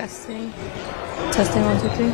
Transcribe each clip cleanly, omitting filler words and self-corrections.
Testing. Testing 1, 2, 3.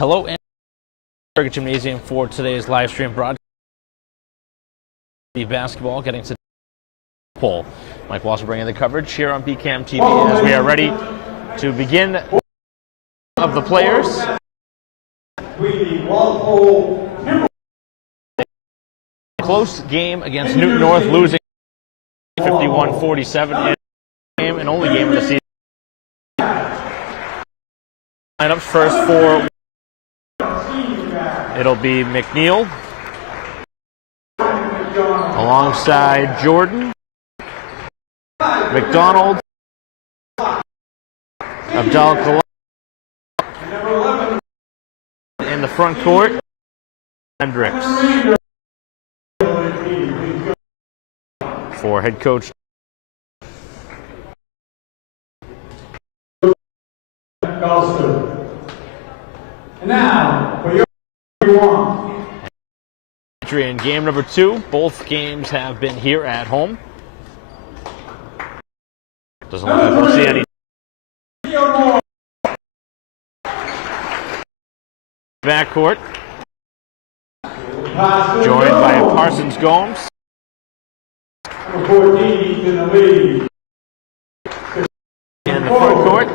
Hello, and Gymnasium for today's live stream broadcast. The basketball getting to Walpole. Mike Walsh bringing the coverage here on BCAM TV as we are ready to begin of the players. Close game against Newton North, losing 51-47 game and only game of the season. Lineups first for it'll be McNeil alongside Jordan, McDonald, Abdal Kalam in the front court, Hendricks. For head coach and now for your in game number 2. Both games have been here at home. Doesn't look like we'll see any backcourt. Joined by Parsons Gomes. 14 in the lead. In the front court.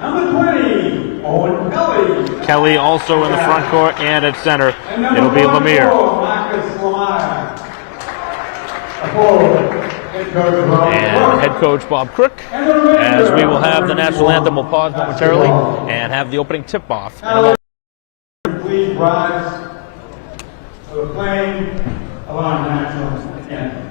Number 20, Owen Kelly. Kelly also in the front court, and at center, it'll be Lemire. And head coach Bob Crook, as we will have the national anthem. We'll pause momentarily and have the opening tip-off. Please rise for the playing of our national anthem.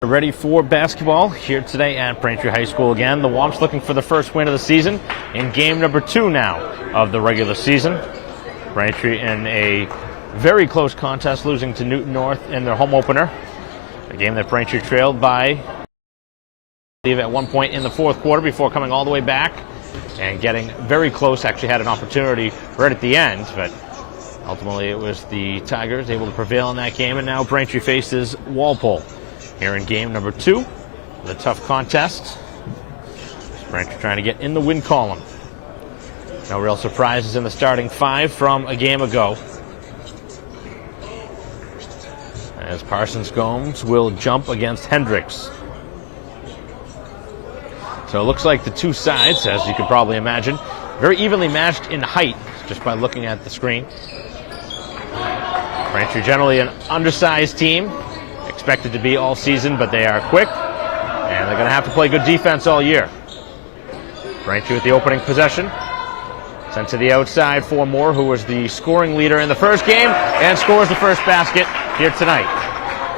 Ready for basketball here today at Braintree High School again. The Womps looking for the first win of the season in game number 2 now of the regular season. Braintree in a very close contest, losing to Newton North in their home opener. A game that Braintree trailed by, I believe, at one point in the fourth quarter before coming all the way back and getting very close. Actually had an opportunity right at the end, but ultimately it was the Tigers able to prevail in that game, and now Braintree faces Walpole here in game number 2. The tough contest. Braintree trying to get in the win column. No real surprises in the starting 5 from a game ago. As Parsons Gomes will jump against Hendricks. So it looks like the two sides, as you can probably imagine, very evenly matched in height, just by looking at the screen. Braintree generally an undersized team, expected to be all season, but they are quick, and they're going to have to play good defense all year. Braintree with the opening possession. Sent to the outside for Moore, who was the scoring leader in the first game, and scores the first basket here tonight.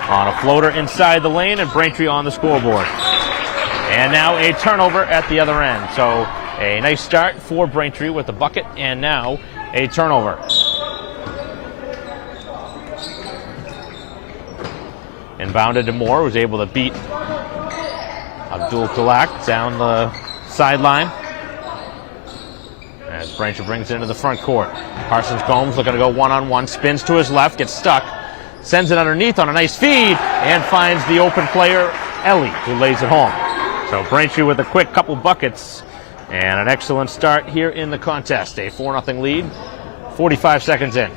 On a floater inside the lane, and Braintree on the scoreboard. And now a turnover at the other end. So a nice start for Braintree with the bucket, and now a turnover. Inbounded to Moore, was able to beat Abdul Kalak down the sideline. As Braintree brings it into the front court. Parsons Gomes looking to go one-on-one, spins to his left, gets stuck sends it underneath on a nice feed, and finds the open player, Ellie, who lays it home. So Braintree with a quick couple buckets and an excellent start here in the contest. A 4-0 lead, 45 seconds in.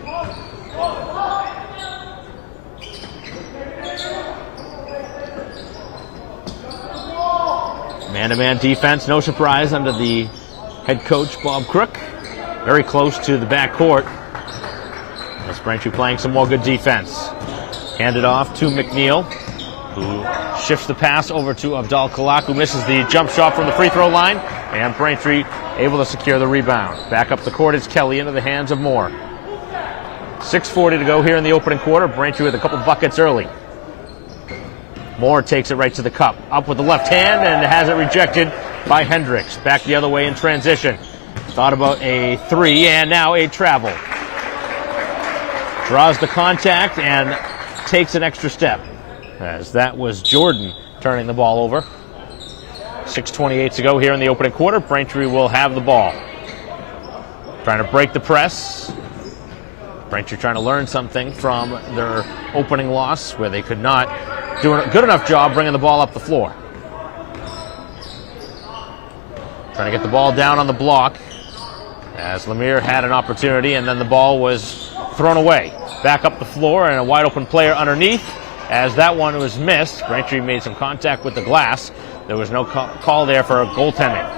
Man-to-man defense, no surprise under the head coach, Bob Crook. Very close to the backcourt. As Braintree playing some more good defense. Handed off to McNeil, who shifts the pass over to Abdal Kalak, who misses the jump shot from the free throw line. And Braintree able to secure the rebound. Back up the court is Kelly into the hands of Moore. 6:40 to go here in the opening quarter. Braintree with a couple buckets early. Moore takes it right to the cup. Up with the left hand and has it rejected by Hendricks. Back the other way in transition. Thought about a three and now a travel. Draws the contact and takes an extra step. As that was Jordan turning the ball over. 6:28 to go here in the opening quarter. Braintree will have the ball. Trying to break the press. Braintree trying to learn something from their opening loss where they could not do a good enough job bringing the ball up the floor. Trying to get the ball down on the block as Lemire had an opportunity and then the ball was thrown away. Back up the floor and a wide open player underneath as that one was missed. Braintree made some contact with the glass. There was no call there for goaltending.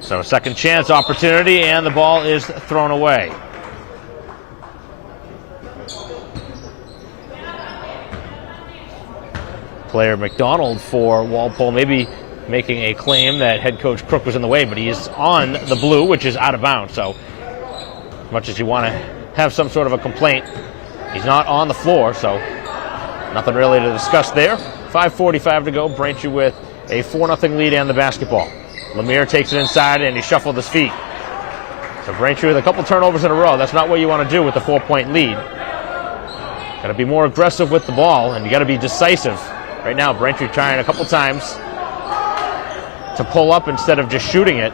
So a second chance opportunity and the ball is thrown away. Player McDonald for Walpole maybe making a claim that head coach Crook was in the way, but he is on the blue, which is out of bounds. So as much as you want to have some sort of a complaint, he's not on the floor, so nothing really to discuss there. 5:45 to go. Braintree with a 4-0 lead and the basketball. Lemire takes it inside and he shuffled his feet. So Braintree with a couple turnovers in a row. That's not what you want to do with a 4-point lead. Got to be more aggressive with the ball and you got to be decisive. Right now, Braintree trying a couple times to pull up instead of just shooting it.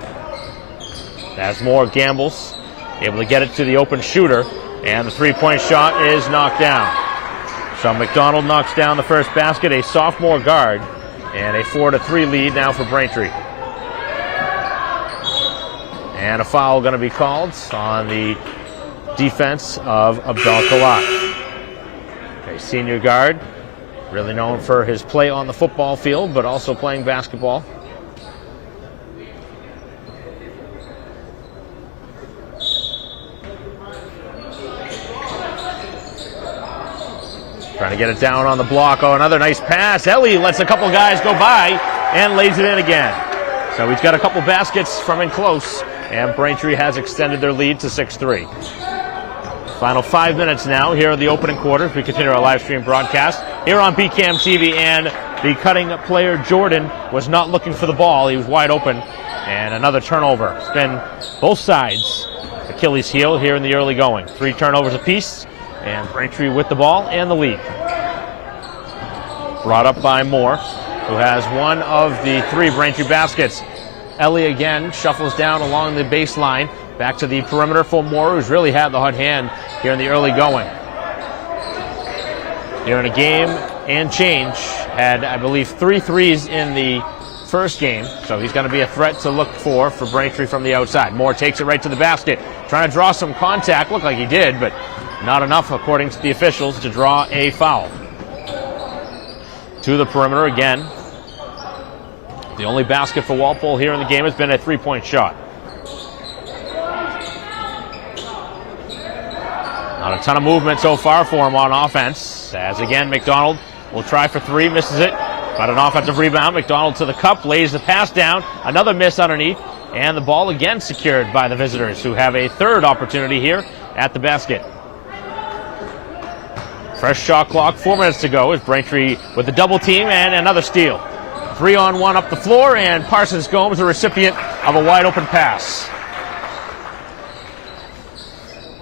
As Moore gambles, able to get it to the open shooter, and the three-point shot is knocked down. So McDonald knocks down the first basket, a sophomore guard, and a 4-3 lead now for Braintree. And a foul going to be called on the defense of Abdal Kalak. A senior guard, really known for his play on the football field, but also playing basketball. Trying to get it down on the block. Oh, another nice pass. Ellie lets a couple guys go by and lays it in again. So he's got a couple baskets from in close, and Braintree has extended their lead to 6-3. Final 5 minutes now here in the opening quarter as we continue our live stream broadcast here on BCAM TV, and the cutting player Jordan was not looking for the ball. He was wide open, and another turnover. It's been both sides Achilles heel here in the early going. 3 turnovers apiece, and Braintree with the ball and the lead. Brought up by Moore, who has one of the 3 Braintree baskets. Ellie again shuffles down along the baseline. Back to the perimeter for Moore, who's really had the hot hand here in the early going. Here in a game and change, had, I believe, 3 threes in the first game, so he's going to be a threat to look for Braintree from the outside. Moore takes it right to the basket, trying to draw some contact. Looked like he did, but not enough, according to the officials, to draw a foul. To the perimeter again. The only basket for Walpole here in the game has been a 3-point shot. Not a ton of movement so far for him on offense. As again, McDonald will try for 3, misses it. But an offensive rebound. McDonald to the cup, lays the pass down. Another miss underneath. And the ball again secured by the visitors, who have a third opportunity here at the basket. Fresh shot clock, 4 minutes to go as Braintree with the double team and another steal. 3-on-1 up the floor, and Parsons Gomes, the recipient of a wide open pass.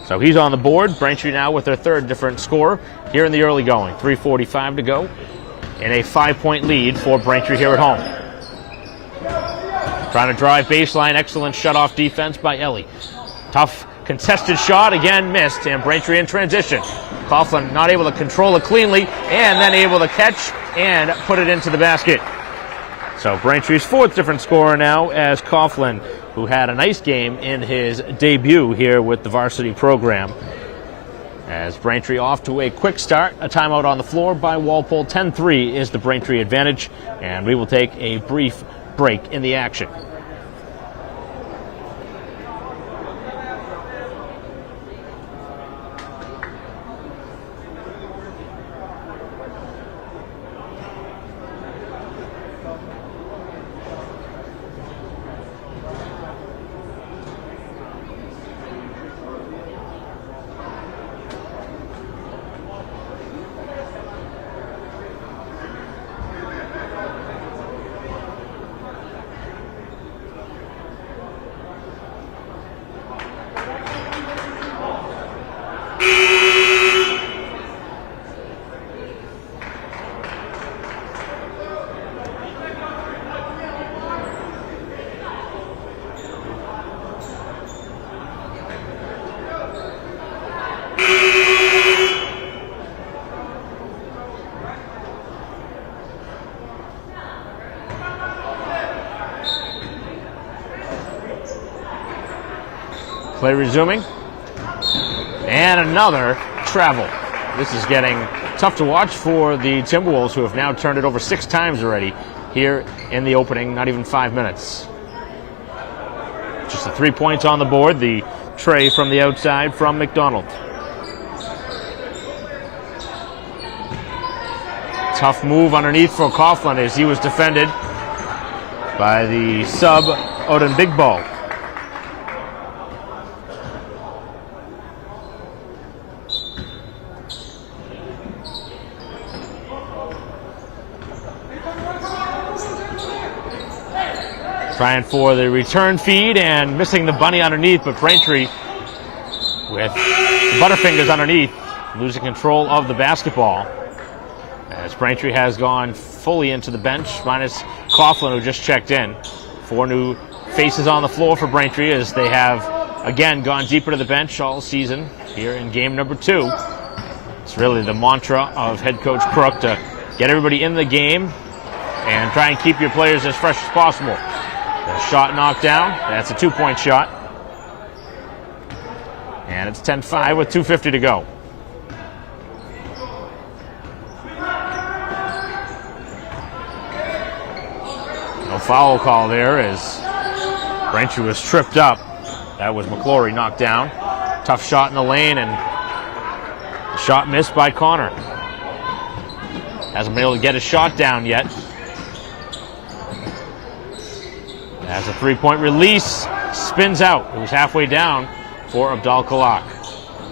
So he's on the board. Braintree now with their third different score here in the early going. 3:45 to go, and a 5-point lead for Braintree here at home. Trying to drive baseline, excellent shutoff defense by Ellie. Tough contested shot, again missed, and Braintree in transition. Coughlin not able to control it cleanly, and then able to catch and put it into the basket. So Braintree's fourth different scorer now, as Coughlin, who had a nice game in his debut here with the varsity program. As Braintree off to a quick start, a timeout on the floor by Walpole. 10-3 is the Braintree advantage, and we will take a brief break in the action. Play resuming. And another travel. This is getting tough to watch for the Timberwolves, who have now turned it over 6 times already here in the opening, not even 5 minutes. Just the 3 points on the board. The tray from the outside from McDonald. Tough move underneath for Coughlin as he was defended by the sub, Odin Big Ball. Trying for the return feed and missing the bunny underneath, but Braintree with the Butterfingers underneath, losing control of the basketball. As Braintree has gone fully into the bench, minus Coughlin, who just checked in. 4 new faces on the floor for Braintree, as they have again gone deeper to the bench all season here in game number 2. It's really the mantra of head coach Crook to get everybody in the game and try and keep your players as fresh as possible. The shot knocked down. That's a 2-point shot. And it's 10-5 with 2:50 to go. No foul call there as Braintree was tripped up. That was McClory knocked down. Tough shot in the lane, and the shot missed by Connor. Hasn't been able to get his shot down yet. As a 3-point release, spins out. It was halfway down for Abdal Kalak.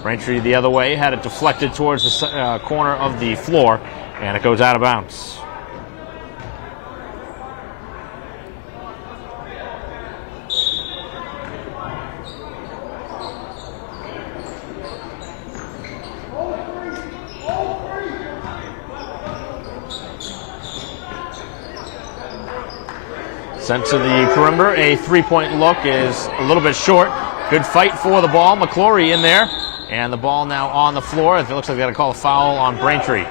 Braintree the other way, had it deflected towards the corner of the floor, and it goes out of bounds. Sent to the perimeter. A 3-point look is a little bit short. Good fight for the ball. McClory in there. And the ball now on the floor. It looks like they got to call a foul on Braintree.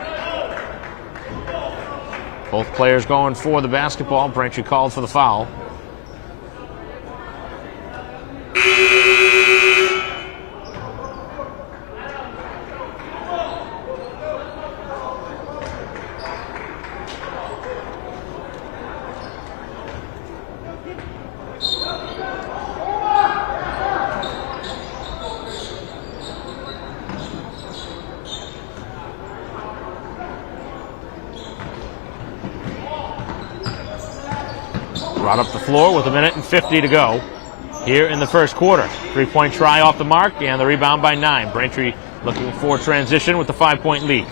Both players going for the basketball. Braintree called for the foul. Brought up the floor with 1:50 to go here in the first quarter. 3-point try off the mark, and the rebound by 9. Braintree looking for transition with the 5-point lead.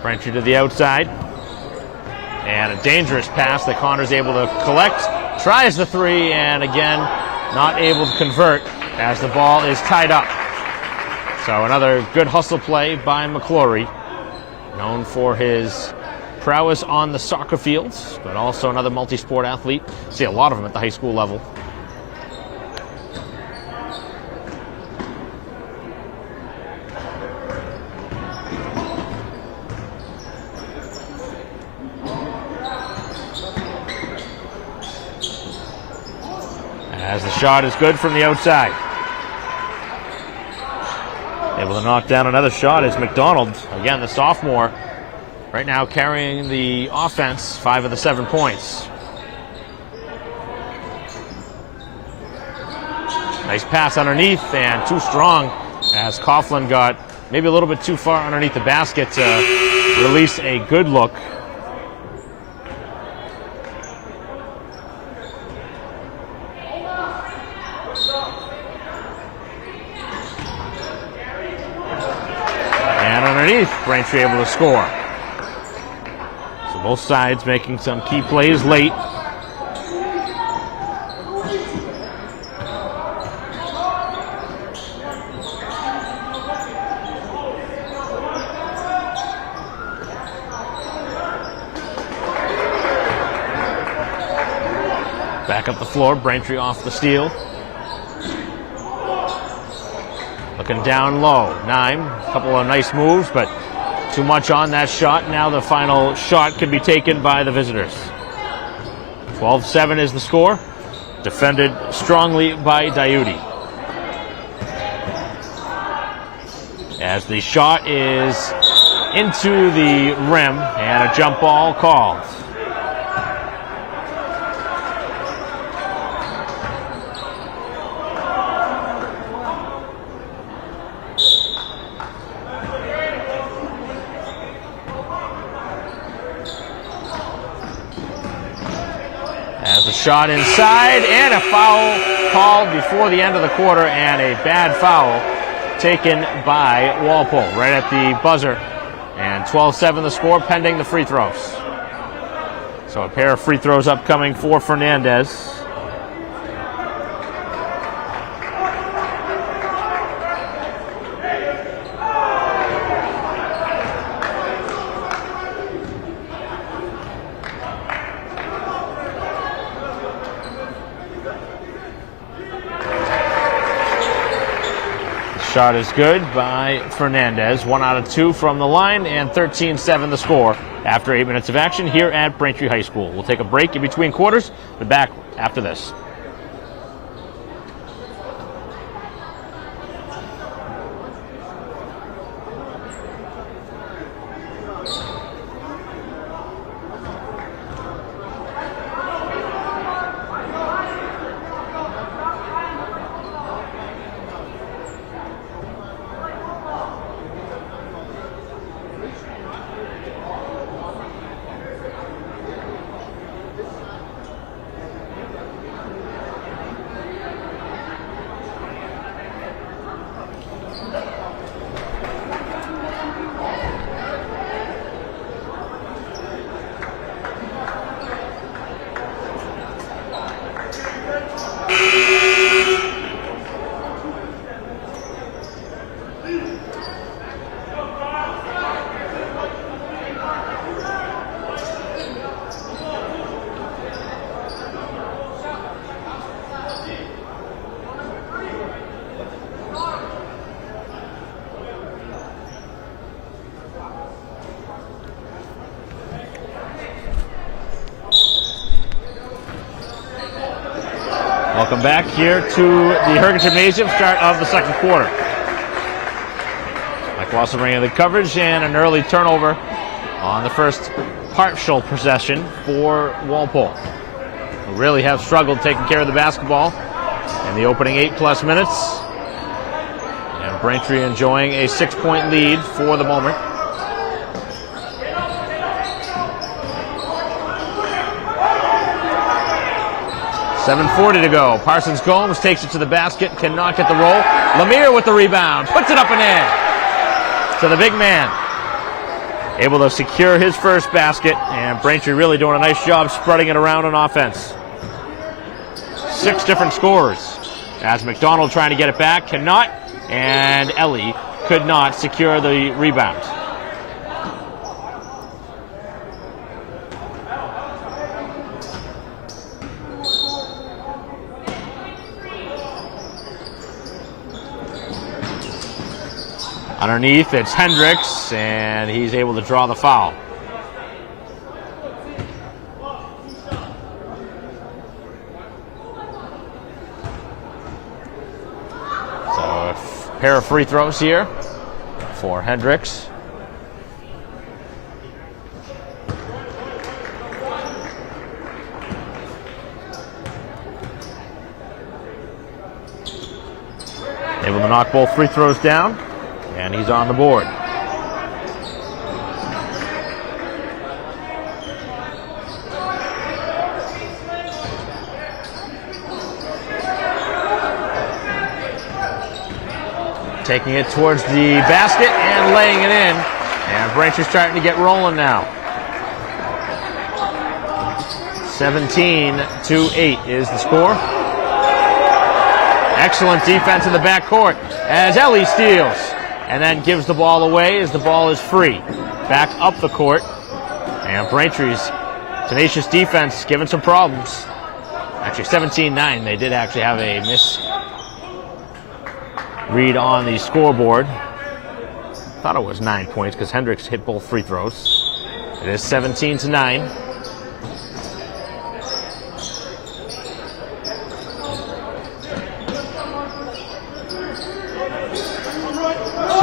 Braintree to the outside. And a dangerous pass that Connor's able to collect. Tries the 3, and again, not able to convert. as the ball is tied up. So another good hustle play by McClory, known for his prowess on the soccer fields, but also another multi-sport athlete. See a lot of them at the high school level. As the shot is good from the outside. Able to knock down another shot is McDonald. Again, the sophomore, right now carrying the offense, 5 of the 7 points. Nice pass underneath and too strong as Coughlin got maybe a little bit too far underneath the basket to release a good look. Braintree able to score. So both sides making some key plays late. Back up the floor, Braintree off the steal. Looking down low, 9, a couple of nice moves, but too much on that shot. Now the final shot can be taken by the visitors. 12-7 is the score, defended strongly by Diuti. As the shot is into the rim and a jump ball called. Shot inside and a foul called before the end of the quarter, and a bad foul taken by Walpole right at the buzzer. And 12-7 the score pending the free throws. So a pair of free throws upcoming for Fernandez. Shot is good by Fernandez. 1 out of 2 from the line, and 13-7 the score after 8 minutes of action here at Braintree High School. We'll take a break in between quarters. We'll be back after this. Welcome back here to the Hergen Gymnasium, start of the second quarter. Mike Wasson bringing the coverage and an early turnover on the first partial possession for Walpole, who really have struggled taking care of the basketball in the opening 8+ minutes. And Braintree enjoying a 6-point lead for the moment. .740 to go. Parsons Gomes takes it to the basket, cannot get the roll. Lemire with the rebound, puts it up and in. So the big man able to secure his first basket, and Braintree really doing a nice job spreading it around on offense. 6 different scorers as McDonald trying to get it back, cannot, and Ellie could not secure the rebound. Underneath, it's Hendricks, and he's able to draw the foul. So a pair of free throws here for Hendricks. Able to knock both free throws down. And he's on the board. Taking it towards the basket and laying it in. And Braintree's starting to get rolling now. 17-8 is the score. Excellent defense in the backcourt as Ellie steals. And then gives the ball away as the ball is free. Back up the court. And Braintree's tenacious defense giving some problems. Actually, 17-9. They did actually have a misread on the scoreboard. Thought it was 9 points because Hendricks hit both free throws. It is 17-9.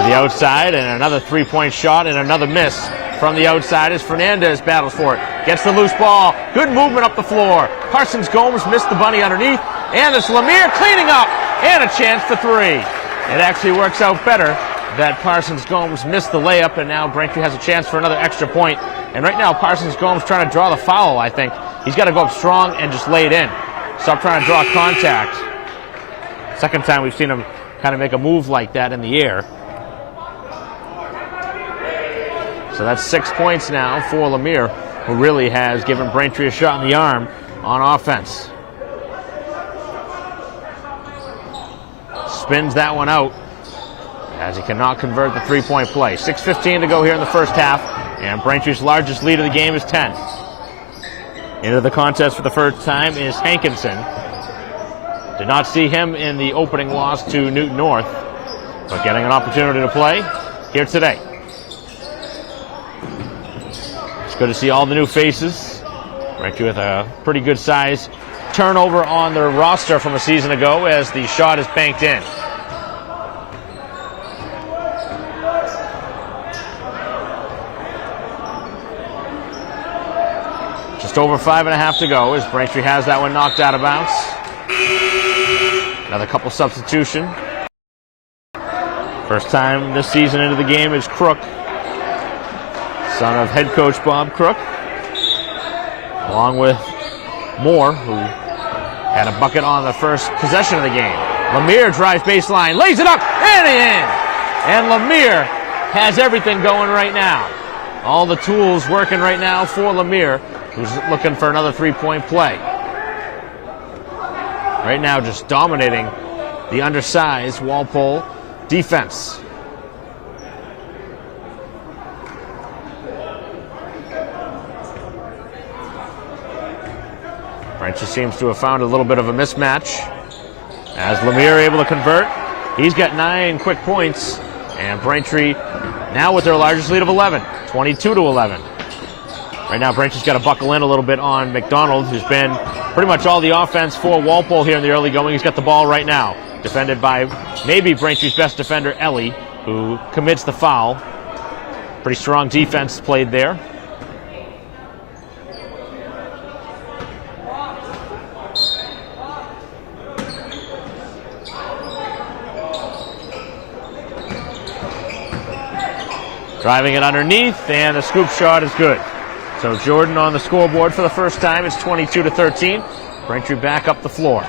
The outside, and another three-point shot and another miss from the outside as Fernandez battles for it. Gets the loose ball. Good movement up the floor. Parsons Gomes missed the bunny underneath, and it's Lemire cleaning up, and a chance for three. It actually works out better that Parsons Gomes missed the layup, and now Braintree has a chance for another extra point. And right now, Parsons Gomes trying to draw the foul, I think. He's got to go up strong and just lay it in. Stop trying to draw contact. Second time we've seen him kind of make a move like that in the air. So that's 6 points now for Lemire, who really has given Braintree a shot in the arm on offense. Spins that one out as he cannot convert the three-point play. 6:15 to go here in the first half, and Braintree's largest lead of the game is 10. Into the contest for the first time is Hankinson. Did not see him in the opening loss to Newton North, but getting an opportunity to play here today. Good to see all the new faces. Braintree with a pretty good size turnover on their roster from a season ago as the shot is banked in. Just over 5.5 to go as Braintree has that one knocked out of bounds. Another couple substitution. First time this season into the game is Crook, son of head coach Bob Crook, along with Moore, who had a bucket on the first possession of the game. Lemire drives baseline, lays it up, and in! And Lemire has everything going right now. All the tools working right now for Lemire, who's looking for another three-point play. Right now just dominating the undersized Walpole defense. Braintree seems to have found a little bit of a mismatch as Lemire able to convert. He's got 9 quick points, and Braintree now with their largest lead of 11, 22-11. Right now, Braintree's got to buckle in a little bit on McDonald, who's been pretty much all the offense for Walpole here in the early going. He's got the ball right now, defended by maybe Braintree's best defender, Ellie, who commits the foul. Pretty strong defense played there. Driving it underneath, and the scoop shot is good. So Jordan on the scoreboard for the first time. It's 22-13. Braintree back up the floor.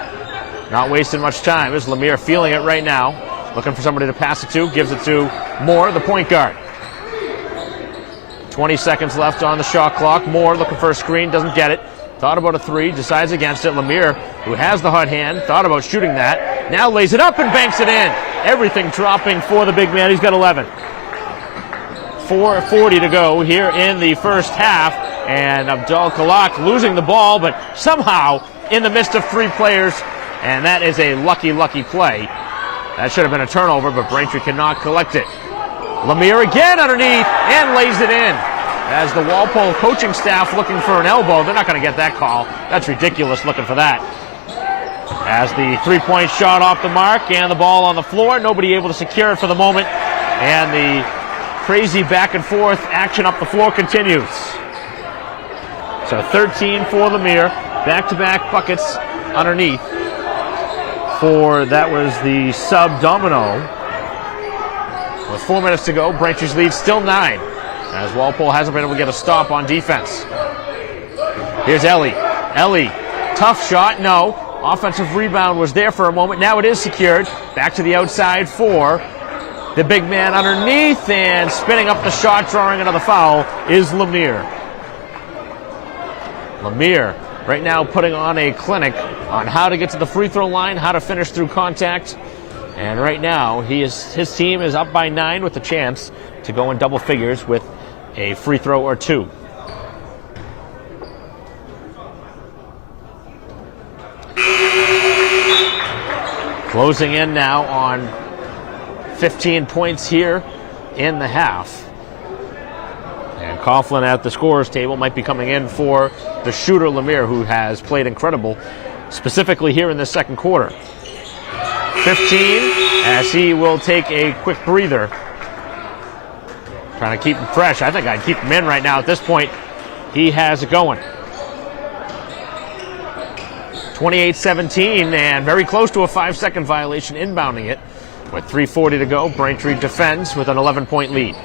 Not wasting much time. Is Lemire feeling it right now. Looking for somebody to pass it to. Gives it to Moore, the point guard. 20 seconds left on the shot clock. Moore looking for a screen. Doesn't get it. Thought about a three. Decides against it. Lemire, who has the hot hand, thought about shooting that. Now lays it up and banks it in. Everything dropping for the big man. He's got 11. 4:40 to go here in the first half. And Abdul Kalak losing the ball, but somehow in the midst of three players. And that is a lucky play. That should have been a turnover, but Braintree cannot collect it. Lemire again underneath and lays it in. As the Walpole coaching staff looking for an elbow, they're not going to get that call. That's ridiculous looking for that. As the three-point shot off the mark and the ball on the floor, nobody able to secure it for the moment. And the crazy back and forth action up the floor continues. So 13 for Lemire, back-to-back buckets underneath. That was the sub Domino. With 4 minutes to go, Braintree's lead still 9, as Walpole hasn't been able to get a stop on defense. Here's Ellie. Ellie, tough shot, no. Offensive rebound was there for a moment. Now it is secured. Back to the outside for the big man underneath, and spinning up the shot, drawing another foul, is Lemire. Lemire right now putting on a clinic on how to get to the free throw line, how to finish through contact. And right now, his team is up by 9 with a chance to go in double figures with a free throw or two. Closing in now on 15 points here in the half. And Coughlin at the scorer's table might be coming in for the shooter Lemire, who has played incredible, specifically here in the second quarter. 15, as he will take a quick breather. Trying to keep him fresh. I think I'd keep him in right now at this point. He has it going. 28-17, and very close to a 5-second violation inbounding it. With 3:40 to go, Braintree defends with an 11-point lead.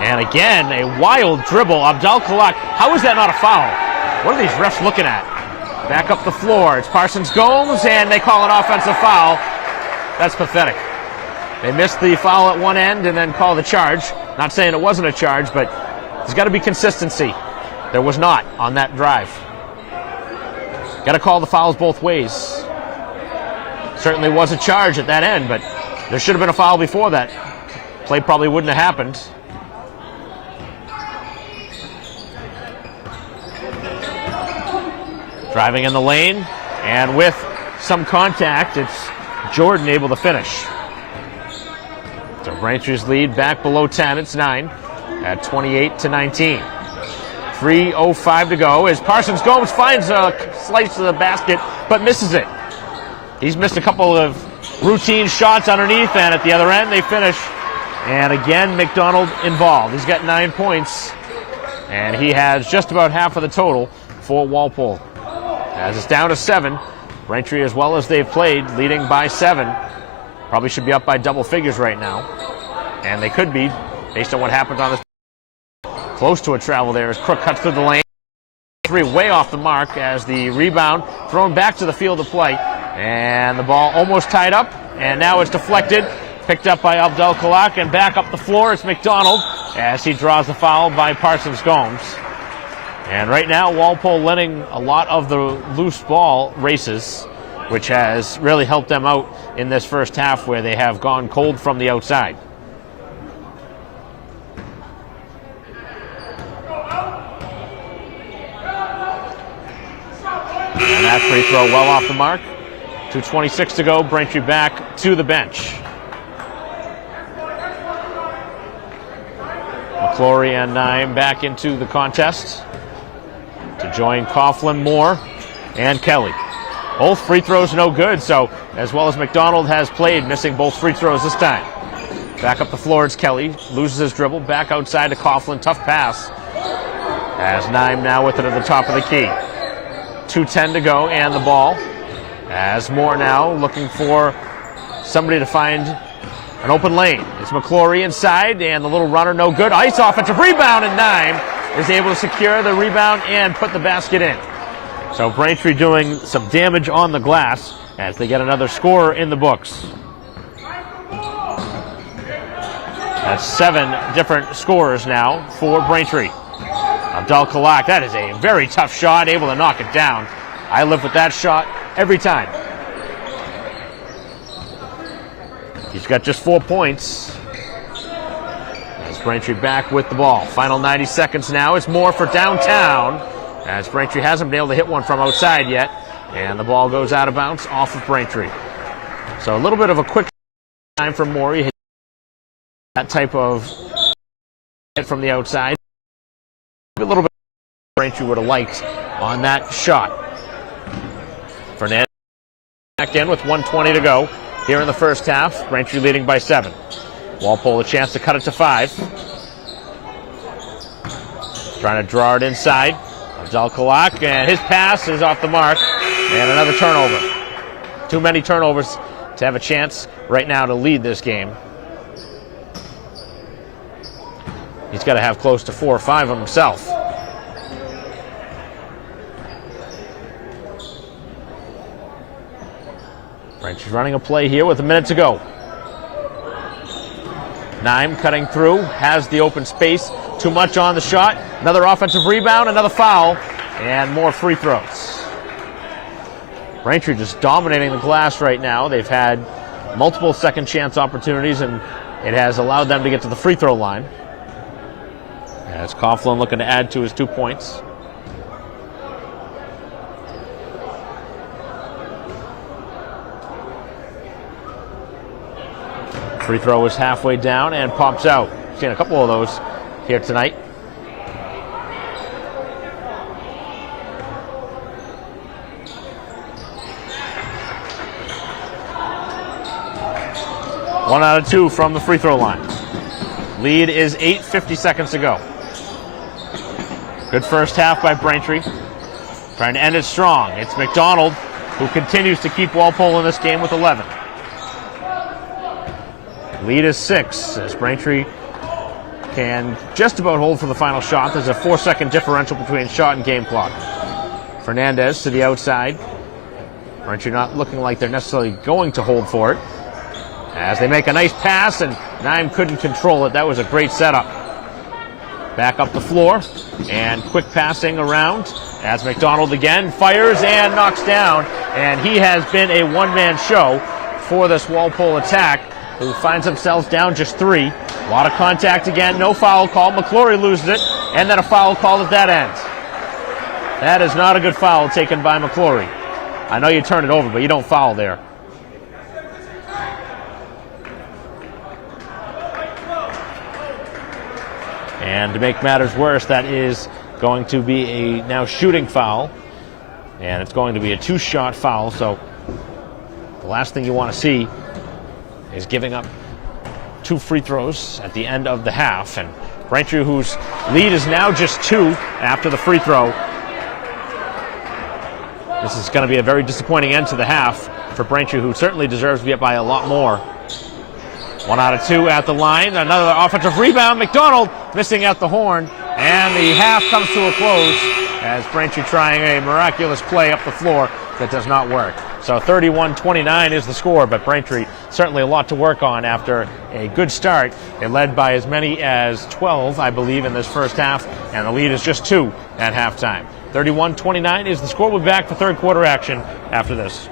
And again, a wild dribble. Abdul Kalak, how is that not a foul? What are these refs looking at? Back up the floor. It's Parsons Gomes, and they call an offensive foul. That's pathetic. They missed the foul at one end and then call the charge. Not saying it wasn't a charge, but there's got to be consistency. There was not on that drive. Got to call the fouls both ways. Certainly was a charge at that end, but there should have been a foul before that. Play probably wouldn't have happened. Driving in the lane, and with some contact, it's Jordan able to finish. So Braintree's lead back below 10. It's 9 at 28-19. 3:05 to go as Parsons Gomes finds a slice of the basket, but misses it. He's missed a couple of routine shots underneath, and at the other end they finish. And again, McDonald involved. He's got 9 points, and he has just about half of the total for Walpole. As it's down to 7, Braintree, as well as they've played, leading by 7. Probably should be up by double figures right now. And they could be, based on what happened on this. Close to a travel there as Crook cuts through the lane. 3 way off the mark as the rebound thrown back to the field of play. And the ball almost tied up. And now it's deflected. Picked up by Abdul Kalak, and back up the floor. It's McDonald as he draws the foul by Parsons Gomes. And right now, Walpole letting a lot of the loose ball races, which has really helped them out in this first half where they have gone cold from the outside. And that free throw well off the mark. 2:26 to go, Braintree back to the bench. McClory and Nime back into the contest to join Coughlin, Moore, and Kelly. Both free throws no good, so as well as McDonald has played, missing both free throws this time. Back up the floor, it's Kelly. Loses his dribble, back outside to Coughlin. Tough pass. As Nime now with it at the top of the key. 2:10 to go, and the ball. As Moore now looking for somebody to find an open lane. It's McClory inside, and the little runner no good. Ice offensive rebound, and Nime is able to secure the rebound and put the basket in. So Braintree doing some damage on the glass as they get another scorer in the books. That's 7 different scorers now for Braintree. Abdul Kalak, that is a very tough shot, able to knock it down. I live with that shot every time. He's got just 4 points. As Braintree back with the ball. Final 90 seconds now. It's more for downtown. As Braintree hasn't been able to hit one from outside yet. And the ball goes out of bounds off of Braintree. So a little bit of a quick time for Morey. That type of hit from the outside. A little bit Braintree would have liked on that shot. Fernandez back in with 1:20 to go here in the first half. Braintree leading by 7. Walpole a chance to cut it to 5. Trying to draw it inside. Abdel Kalak, and his pass is off the mark. And another turnover. Too many turnovers to have a chance right now to lead this game. He's got to have close to 4 or 5 of himself. Braintree's running a play here with a minute to go. Naim cutting through, has the open space. Too much on the shot. Another offensive rebound, another foul, and more free throws. Braintree just dominating the glass right now. They've had multiple second chance opportunities, and it has allowed them to get to the free throw line. As Coughlin looking to add to his 2 points. Free throw is halfway down and pops out. Seen a couple of those here tonight. One out of 2 from the free throw line. Lead is 8, 50 seconds to go. Good first half by Braintree. Trying to end it strong. It's McDonald who continues to keep Walpole in this game with 11. Lead is 6 as Braintree can just about hold for the final shot. There's a 4-second differential between shot and game clock. Fernandez to the outside. Braintree not looking like they're necessarily going to hold for it. As they make a nice pass, and Naim couldn't control it. That was a great setup. Back up the floor, and quick passing around as McDonald again fires and knocks down. And he has been a one-man show for this Walpole attack, who finds themselves down just 3. A lot of contact again, no foul call. McClory loses it, and then a foul call at that end. That is not a good foul taken by McClory. I know you turn it over, but you don't foul there. And to make matters worse, that is going to be a now shooting foul. And it's going to be a 2-shot foul, so the last thing you want to see is giving up 2 free throws at the end of the half. And Braintree, whose lead is now just 2 after the free throw. This is going to be a very disappointing end to the half for Braintree, who certainly deserves to be up by a lot more. 1 out of 2 at the line. Another offensive rebound. McDonald missing at the horn. And the half comes to a close as Braintree trying a miraculous play up the floor that does not work. So 31-29 is the score, but Braintree certainly a lot to work on after a good start. They led by as many as 12, I believe, in this first half, and the lead is just 2 at halftime. 31-29 is the score. We'll be back for third quarter action after this.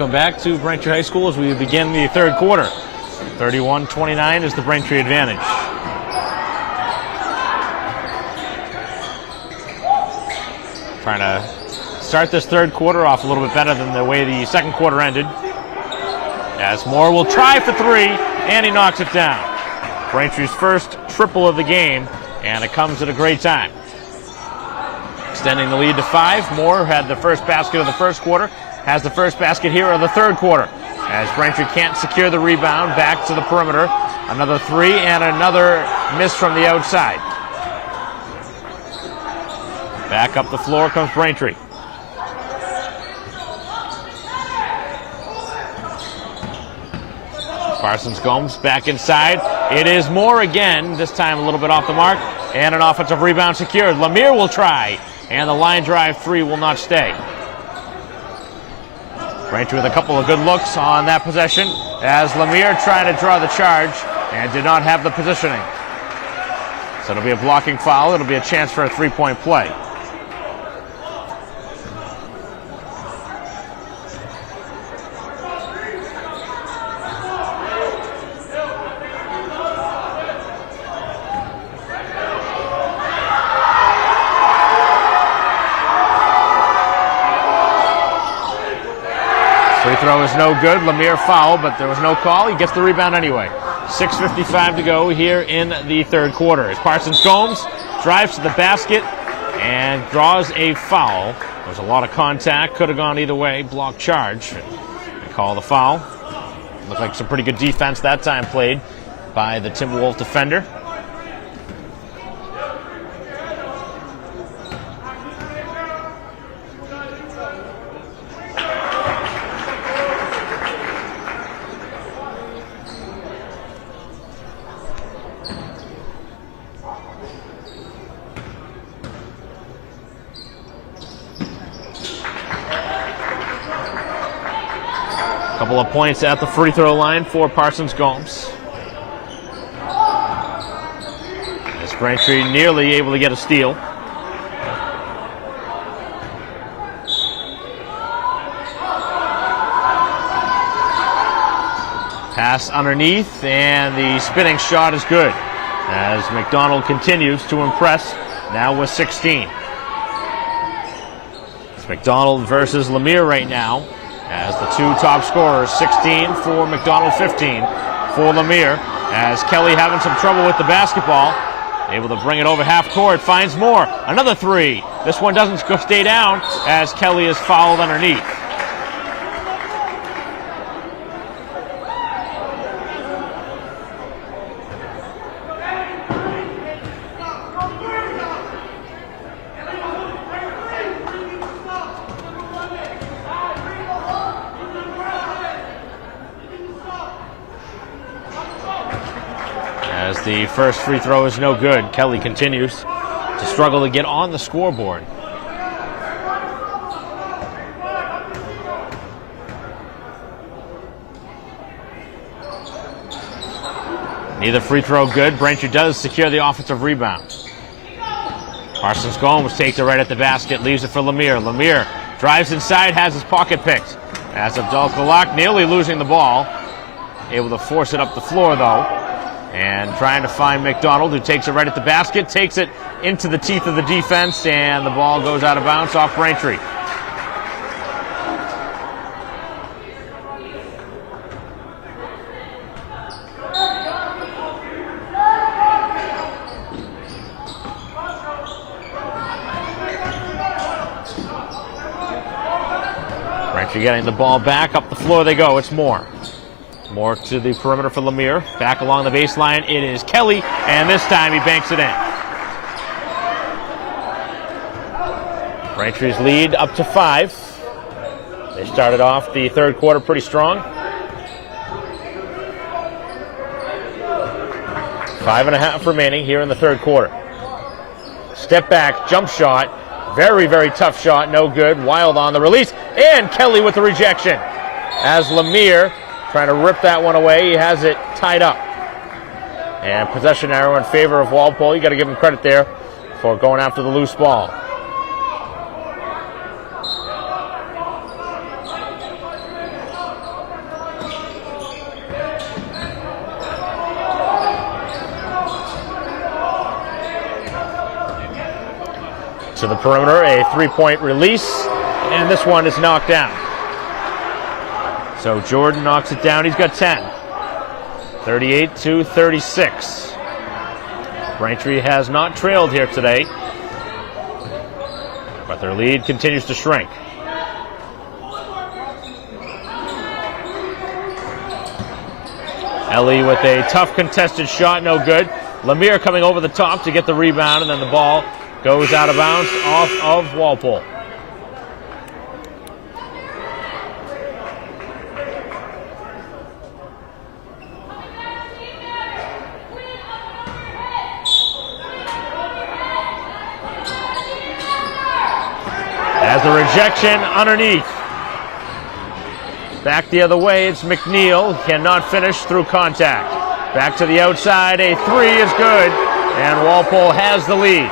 Welcome back to Braintree High School as we begin the third quarter. 31-29 is the Braintree advantage. Trying to start this third quarter off a little bit better than the way the second quarter ended. As Moore will try for three, and he knocks it down. Braintree's first triple of the game, and it comes at a great time. Extending the lead to 5. Moore had the first basket of the first quarter, has the first basket here of the third quarter. As Braintree can't secure the rebound, back to the perimeter. Another three and another miss from the outside. Back up the floor comes Braintree. Parsons Gomes back inside. It is Moore again, this time a little bit off the mark, and an offensive rebound secured. Lemire will try, and the line drive three will not stay. Braintree with a couple of good looks on that possession as Lemire tried to draw the charge and did not have the positioning. So it'll be a blocking foul. It'll be a chance for a three-point play. Free throw is no good. Lemire foul, but there was no call. He gets the rebound anyway. 6:55 to go here in the third quarter. As Parsons Gomes drives to the basket and draws a foul. There's a lot of contact. Could have gone either way. Block charge. They call the foul. Looked like some pretty good defense that time played by the Timberwolf defender. Couple of points at the free throw line for Parsons Gomes. As Braintree nearly able to get a steal. Pass underneath, and the spinning shot is good. As McDonald continues to impress, now with 16. It's McDonald versus Lemire right now. As the two top scorers, 16 for McDonald, 15 for Lemire. As Kelly having some trouble with the basketball, able to bring it over half court, finds Moore. Another three. This one doesn't stay down as Kelly is fouled underneath. As the first free throw is no good, Kelly continues to struggle to get on the scoreboard. Neither free throw good. Braintree does secure the offensive rebound. Parsons Gomes takes it right at the basket, leaves it for Lemire. Lemire drives inside, has his pocket picked. As Abdul-Khalak nearly losing the ball. Able to force it up the floor though. And trying to find McDonald, who takes it right at the basket, takes it into the teeth of the defense, and the ball goes out of bounds off Braintree. Braintree getting the ball back, up the floor they go, it's Moore. Moore to the perimeter for Lemire. Back along the baseline, it is Kelly, and this time he banks it in. Braintree's lead up to 5. They started off the third quarter pretty strong. 5.5 remaining here in the third quarter. Step back, jump shot. Very, very tough shot, no good. Wild on the release, and Kelly with the rejection. As Lemire trying to rip that one away. He has it tied up. And possession arrow in favor of Walpole. You got to give him credit there for going after the loose ball. to the perimeter, a three-point release, and this one is knocked down. So Jordan knocks it down. He's got 10. 38-36. Braintree has not trailed here today, but their lead continues to shrink. Ellie with a tough contested shot, no good. Lemire coming over the top to get the rebound, and then the ball goes out of bounds off of Walpole. As the rejection underneath. Back the other way, it's McNeil. Cannot finish through contact. Back to the outside, a three is good, and Walpole has the lead.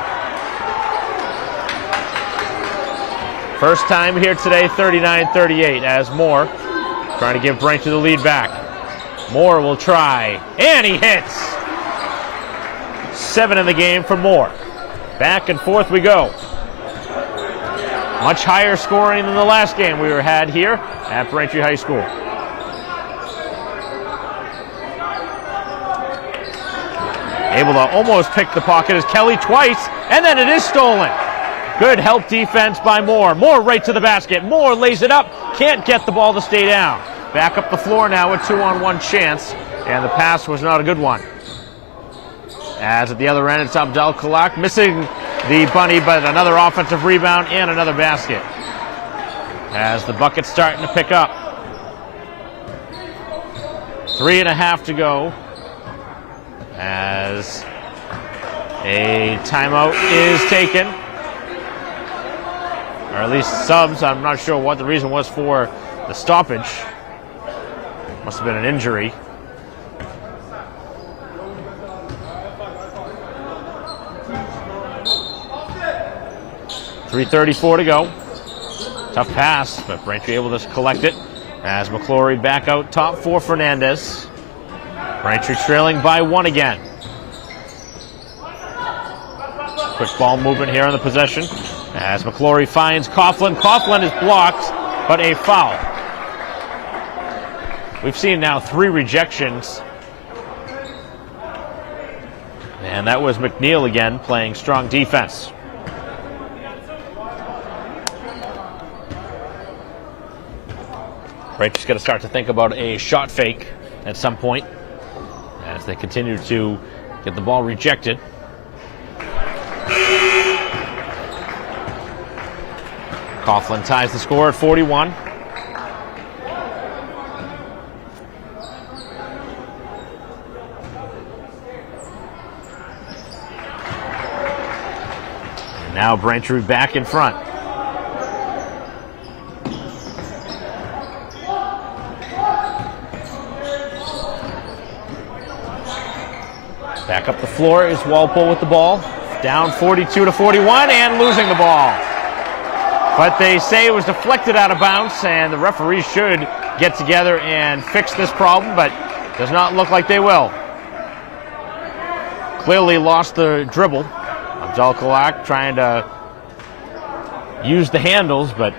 First time here today, 39-38, as Moore trying to give Braintree the lead back. Moore will try, and he hits. 7 in the game for Moore. Back and forth we go. Much higher scoring than the last game we had here at Braintree High School. Able to almost pick the pocket is Kelly twice, and then it is stolen. Good help defense by Moore. Moore right to the basket. Moore lays it up, can't get the ball to stay down. Back up the floor now, a 2-on-1 chance, and the pass was not a good one. As at the other end, it's Abdel Kalak missing the bunny, but another offensive rebound and another basket. As the bucket's starting to pick up. 3.5 to go. As a timeout is taken. Or at least subs. I'm not sure what the reason was for the stoppage. Must have been an injury. .334 to go. Tough pass, but Braintree able to collect it. As McClory back out top for Fernandez. Braintree trailing by 1 again. Quick ball movement here on the possession. As McClory finds Coughlin. Coughlin is blocked, but a foul. We've seen now 3 rejections. And that was McNeil again playing strong defense. Braintree's got to start to think about a shot fake at some point as they continue to get the ball rejected. Coughlin ties the score at 41. And now Braintree back in front. Back up the floor is Walpole with the ball. Down 42-41 and losing the ball. But they say it was deflected out of bounds, and the referees should get together and fix this problem, but does not look like they will. Clearly lost the dribble. Abdel Kalak trying to use the handles, but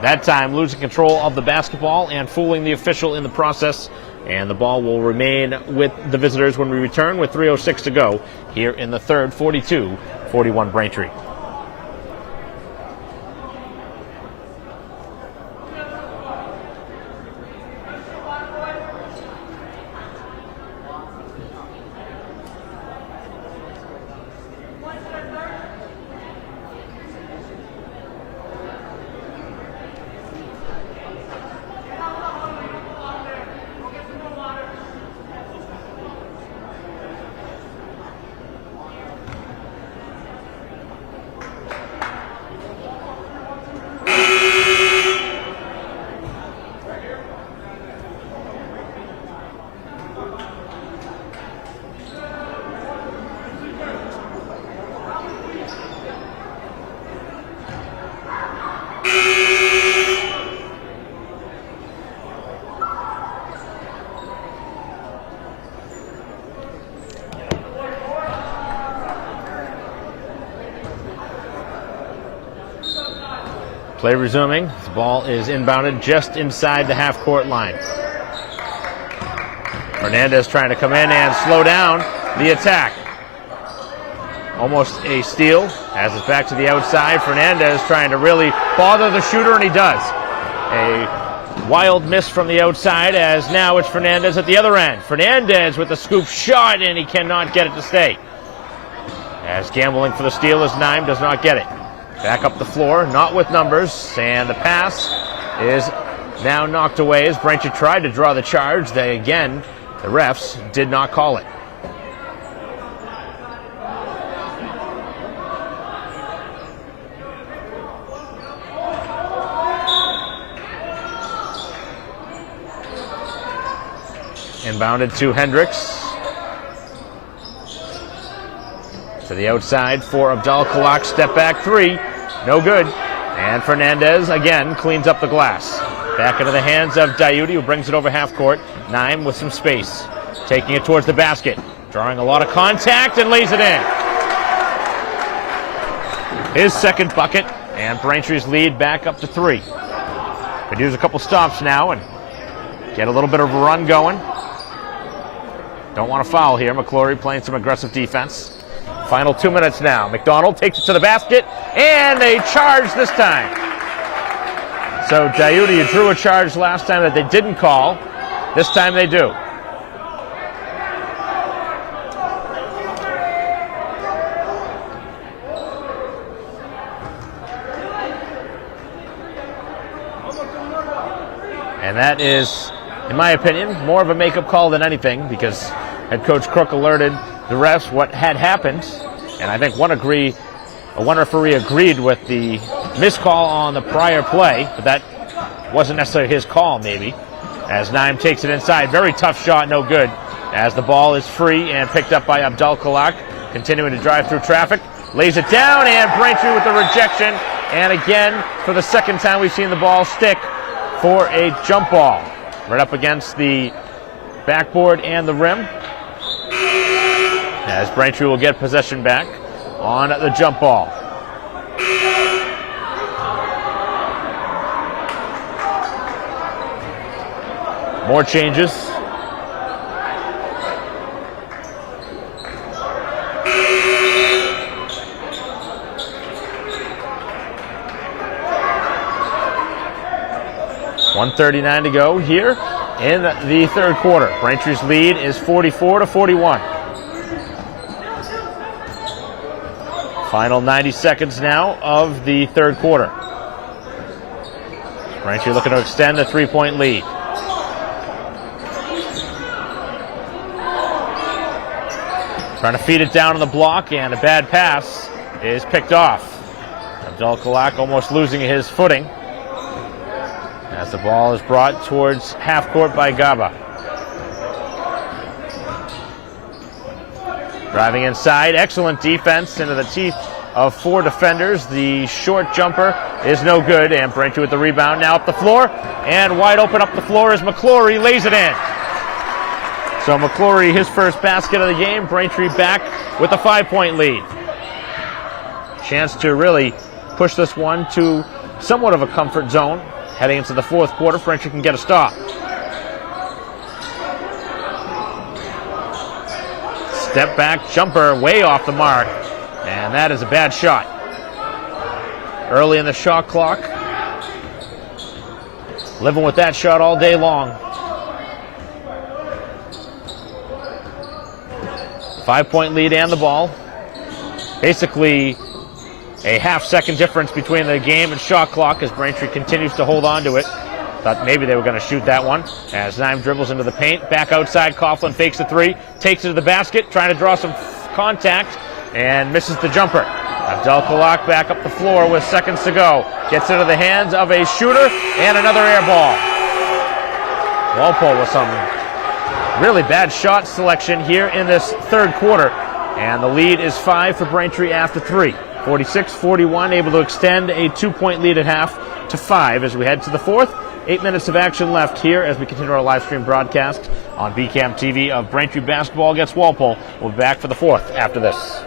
that time losing control of the basketball and fooling the official in the process. And the ball will remain with the visitors when we return with 3:06 to go here in the third. 42-41 Braintree. Play resuming. The ball is inbounded just inside the half-court line. Fernandez trying to come in and slow down the attack. Almost a steal as it's back to the outside. Fernandez trying to really bother the shooter, and he does. A wild miss from the outside as now it's Fernandez at the other end. Fernandez with the scoop shot, and he cannot get it to stay. As gambling for the steal as Naim does not get it. Back up the floor, not with numbers, and the pass is now knocked away as Braintree tried to draw the charge. The refs did not call it. Inbounded to Hendricks. To the outside for Abdul-Kalak. Step back three. No good. And Fernandez again cleans up the glass. Back into the hands of Diuti, who brings it over half court. Naim with some space. Taking it towards the basket. Drawing a lot of contact and lays it in. His second bucket. And Braintree's lead back up to 3. Could use a couple stops now and get a little bit of a run going. Don't want to foul here. McClory playing some aggressive defense. Final 2 minutes now. McDonald takes it to the basket, and they charge this time. So Diuti drew a charge last time that they didn't call. This time they do. And that is, in my opinion, more of a makeup call than anything, because head coach Crook alerted the refs what had happened, and I think one referee agreed with the missed call on the prior play, but that wasn't necessarily his call, maybe. As Naim takes it inside, very tough shot, no good. As the ball is free and picked up by Abdul-Kalak, continuing to drive through traffic, lays it down, and Braintree with the rejection. And again, for the second time, we've seen the ball stick for a jump ball, right up against the backboard and the rim. As Braintree will get possession back on the jump ball. More changes. .139 to go here in the third quarter. Braintree's lead is 44-41. Final 90 seconds now of the third quarter. Braintree looking to extend the three-point lead. Trying to feed it down on the block, and a bad pass is picked off. Abdul-Kalak almost losing his footing as the ball is brought towards half court by Gaba. Driving inside, excellent defense into the teeth of 4 defenders. The short jumper is no good, and Braintree with the rebound now up the floor, and wide open up the floor as McClory lays it in. So McClory, his first basket of the game. Braintree back with a 5-point lead. Chance to really push this one to somewhat of a comfort zone. Heading into the fourth quarter, Braintree can get a stop. Step back jumper way off the mark, and that is a bad shot. Early in the shot clock. Living with that shot all day long. 5-point lead and the ball. Basically a half-second difference between the game and shot clock as Braintree continues to hold on to it. Thought maybe they were going to shoot that one. As Naim dribbles into the paint. Back outside, Coughlin fakes the three. Takes it to the basket, trying to draw some contact, and misses the jumper. Abdul-Kalak back up the floor with seconds to go. Gets into the hands of a shooter, and another air ball. Walpole with some really bad shot selection here in this third quarter. And the lead is 5 for Braintree after 3. 46-41, able to extend a 2-point lead at half to 5 as we head to the fourth. 8 minutes of action left here as we continue our live stream broadcast on BCAM TV of Braintree basketball against Walpole. We'll be back for the fourth after this.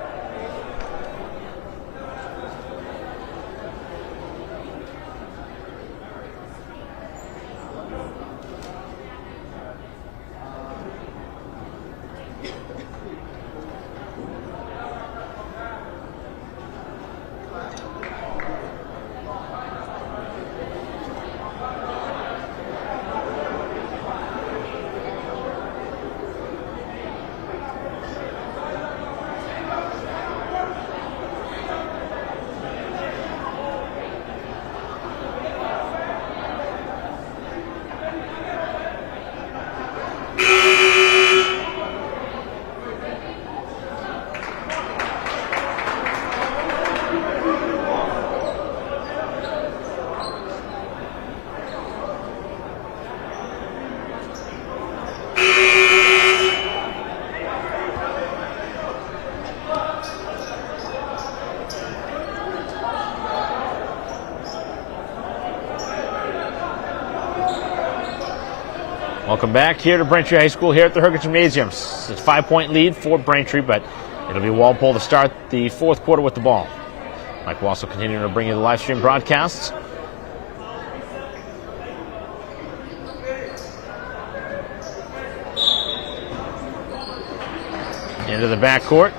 Welcome back here to Braintree High School here at the Herget Gymnasium. It's a 5-point lead for Braintree, but it'll be Walpole to start the fourth quarter with the ball. Mike will also continue to bring you the live stream broadcasts. Into the backcourt.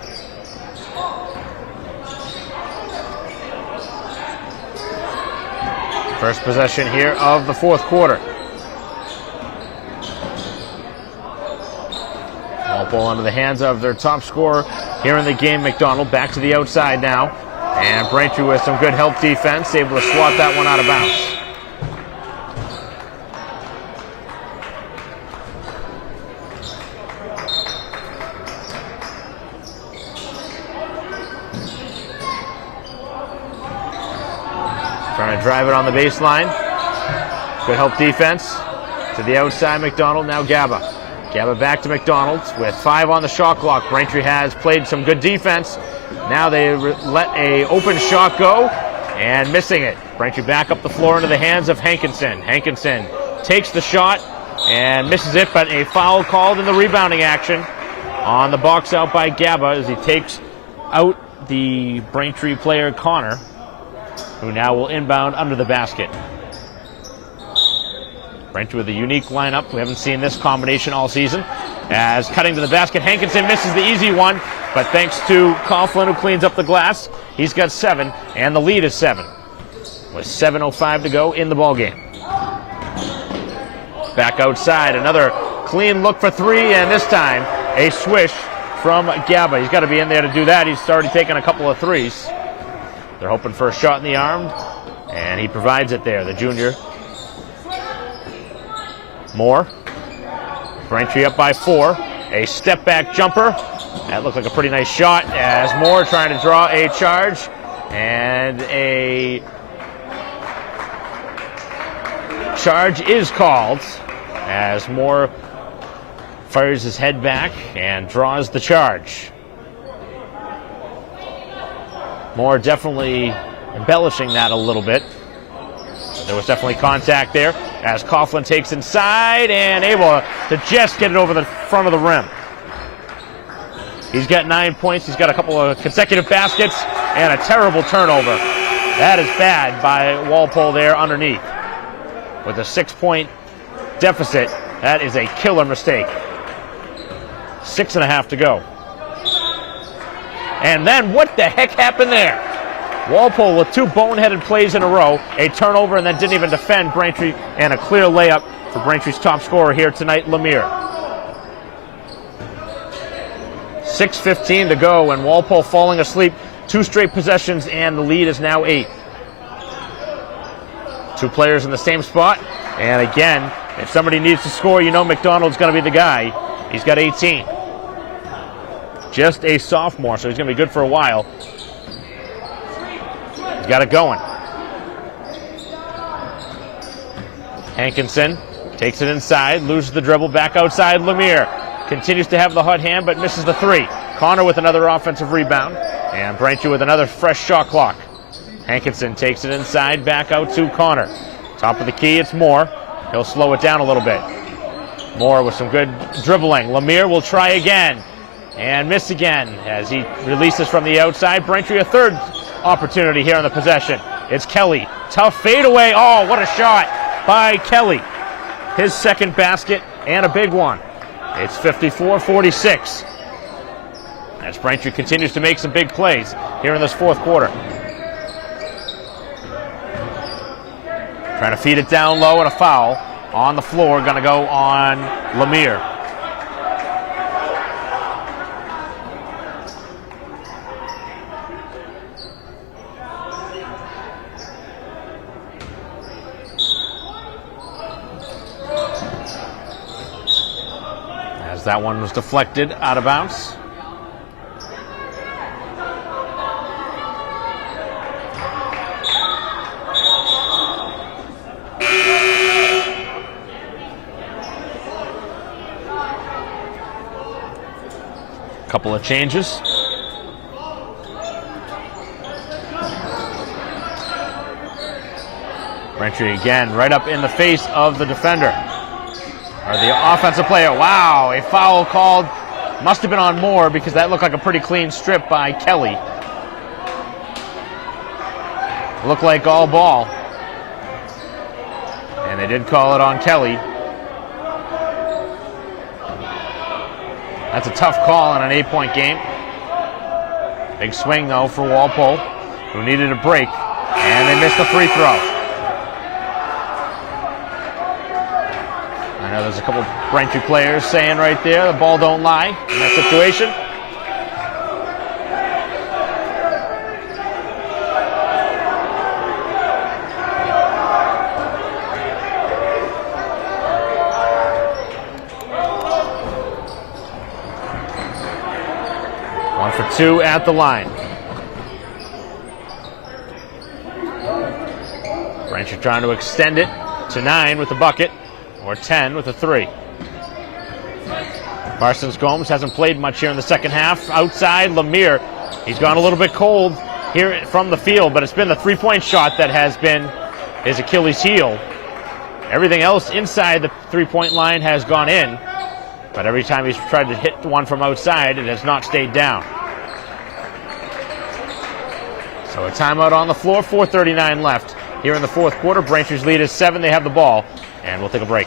First possession here of the fourth quarter. Walpole under the hands of their top scorer here in the game, McDonald. Back to the outside now. And Braintree with some good help defense, able to swat that one out of bounds. Trying to drive it on the baseline. Good help defense. To the outside, McDonald, now Gaba. Gaba back to McDonald with 5 on the shot clock. Braintree has played some good defense. Now they let a open shot go and missing it. Braintree back up the floor into the hands of Hankinson. Hankinson takes the shot and misses it, but a foul called in the rebounding action on the box out by Gaba as he takes out the Braintree player Connor, who now will inbound under the basket. Braintree with a unique lineup. We haven't seen this combination all season. As cutting to the basket, Hankinson misses the easy one, but thanks to Coughlin, who cleans up the glass, he's got 7, and the lead is 7. With 7:05 to go in the ballgame. Back outside, another clean look for 3, and this time a swish from Gaba. He's got to be in there to do that. He's already taken a couple of 3s. They're hoping for a shot in the arm, and he provides it there, the junior. Moore. Braintree up by 4. A step-back jumper. That looked like a pretty nice shot as Moore trying to draw a charge. And a charge is called as Moore fires his head back and draws the charge. Moore definitely embellishing that a little bit. There was definitely contact there as Coughlin takes inside and able to just get it over the front of the rim. He's got 9 points. He's got a couple of consecutive baskets and a terrible turnover. That is bad by Walpole there underneath. With a 6-point deficit, that is a killer mistake. 6.5 to go. And then what the heck happened there? Walpole with 2 boneheaded plays in a row, a turnover, and then didn't even defend Braintree, and a clear layup for Braintree's top scorer here tonight, Lemire. 6:15 to go, and Walpole falling asleep. 2 straight possessions, and the lead is now 8. 2 players in the same spot, and again, if somebody needs to score, you know McDonald's going to be the guy. He's got 18. Just a sophomore, so he's going to be good for a while. He's got it going. Hankinson takes it inside, loses the dribble, back outside. Lemire continues to have the hot hand, but misses the 3. Connor with another offensive rebound, and Braintree with another fresh shot clock. Hankinson takes it inside, back out to Connor. Top of the key, it's Moore. He'll slow it down a little bit. Moore with some good dribbling. Lemire will try again, and miss again as he releases from the outside. Braintree a third opportunity here on the possession. It's Kelly. Tough fadeaway. Oh, what a shot by Kelly. His second basket and a big one. It's 54-46. As Braintree continues to make some big plays here in this fourth quarter. Trying to feed it down low, and a foul on the floor. Going to go on Lemire. That one was deflected out of bounds. Couple of changes. Braintree again right up in the face of the defender. or the offensive player. Wow, a foul called. Must have been on Moore because that looked like a pretty clean strip by Kelly. Looked like all ball. And they did call it on Kelly. That's a tough call in an 8-point game. Big swing, though, for Walpole, who needed a break. And they missed the free throw. I know there's a couple Braintree players saying right there, the ball don't lie in that situation. One for two at the line. Braintree trying to extend it to 9 with the bucket, or 10 with a 3. Parsons Gomes hasn't played much here in the second half. Outside, Lemire, he's gone a little bit cold here from the field, but it's been the three-point shot that has been his Achilles heel. Everything else inside the three-point line has gone in, but every time he's tried to hit one from outside, it has not stayed down. So a timeout on the floor, 4:39 left. Here in the fourth quarter, Braintree's lead is 7. They have the ball, and we'll take a break.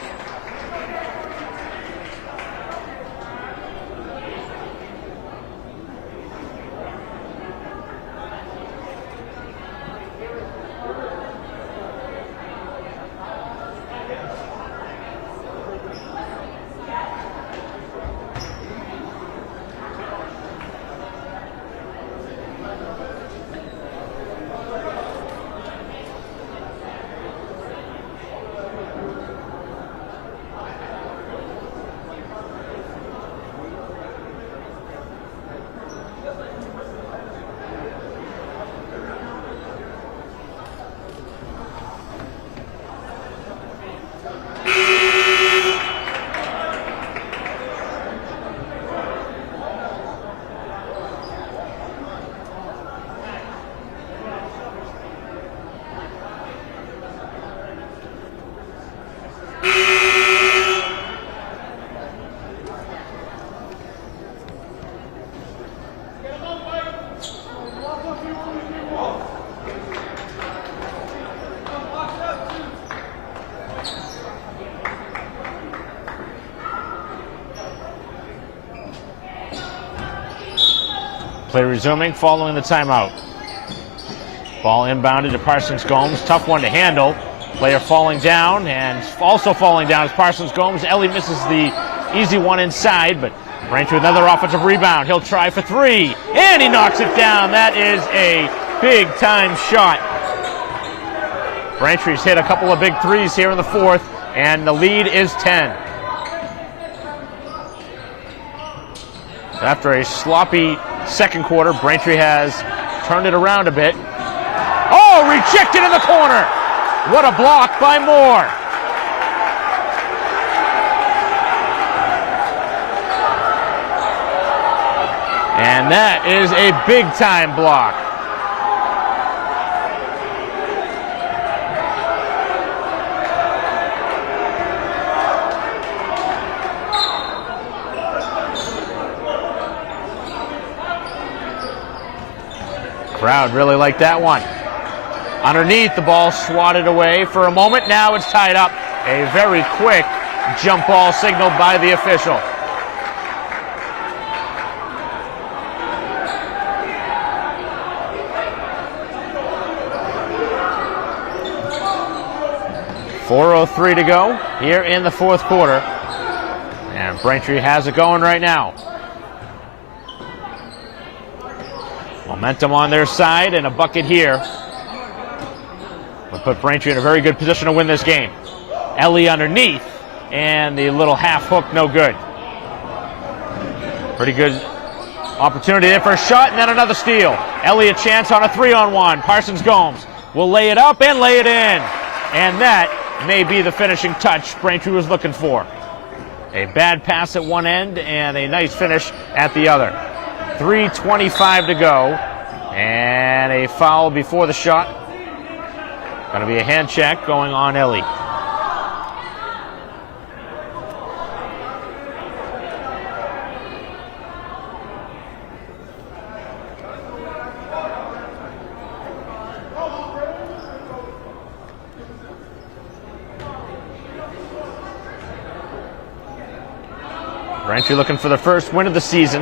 Play resuming following the timeout. Ball inbounded to Parsons Gomes. Tough one to handle. Player falling down, and also falling down is Parsons Gomes. Ellie misses the easy one inside, but Braintree with another offensive rebound. He'll try for 3, and he knocks it down. That is a big-time shot. Braintree's hit a couple of big threes here in the fourth, and the lead is 10. After a sloppy second quarter, Braintree has turned it around a bit. Oh, rejected in the corner. What a block by Moore. And that is a big-time block. Crowd really liked that one. Underneath, the ball swatted away for a moment. Now it's tied up. A very quick jump ball signaled by the official. .403 to go here in the fourth quarter. And Braintree has it going right now. Momentum on their side, and a bucket here will put Braintree in a very good position to win this game. Ellie underneath, and the little half hook, no good. Pretty good opportunity there for a shot, and then another steal. Ellie a chance on a 3-on-1. Parsons Gomes will lay it up and lay it in. And that may be the finishing touch Braintree was looking for. A bad pass at one end and a nice finish at the other. 3:25 to go, and a foul before the shot. Going to be a hand check going on Ellie. Braintree looking for the first win of the season.